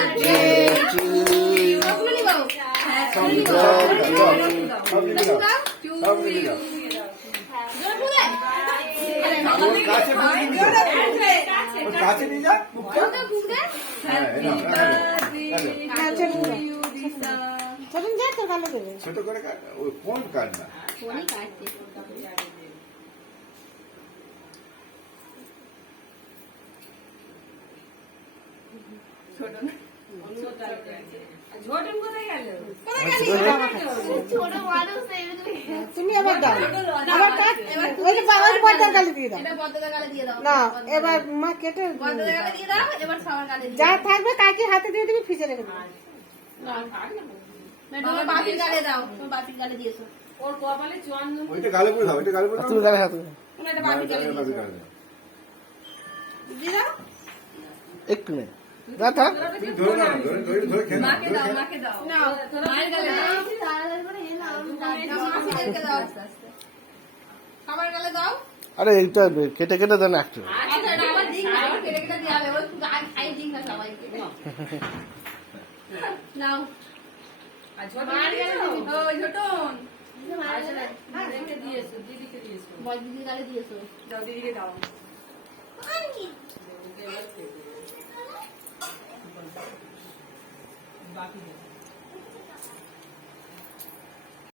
birthday to you. Happy birthday to you. কাছে নিয়ে যা ছোট করে কাট ওই ফোন কাট না তুমি এবার দাও আবার কাট ওই যে বড়দের গালে দিয়ে দাও এটা বড়দের গালে দিয়ে দাও না এবার মা কেটে বড়দের গালে দিয়ে দাও এবার সবার গালে দিয়ে যা থাকবে কাকির হাতে দিয়ে দিবি ফ্রিজে রেখে দিবি না কাট না তুমি বাপির গালে দাও তুমি বাপির গালে দিয়েছো ওর কপালে চন্দন ওইটা গালে পড়ে দাও ওইটা গালে পড়ে দাও তুমি গালে হাতে তুমি এটা বাপির গালে দিয়ে দাও একটু নে না থাক ধরে খেয়ে নাও মাকে দাও না মায়ের গালে দাও তাহলে পরে এ নাও মাকে দাও খাবার গালে দাও আরে এইটা কেটে কেটে দেন একটু আচ্ছা এটা আমার দিন না আমার কেটে কেটে দিয়ে হবে ওই খাই দিন না সবাইকে নাও আর ছোট মার গালে ওই ছোটন রেখে দিয়েছো দিদিকে দিয়েছো বড় দিদির গালে দিয়েছো দাও দিদিকে দাও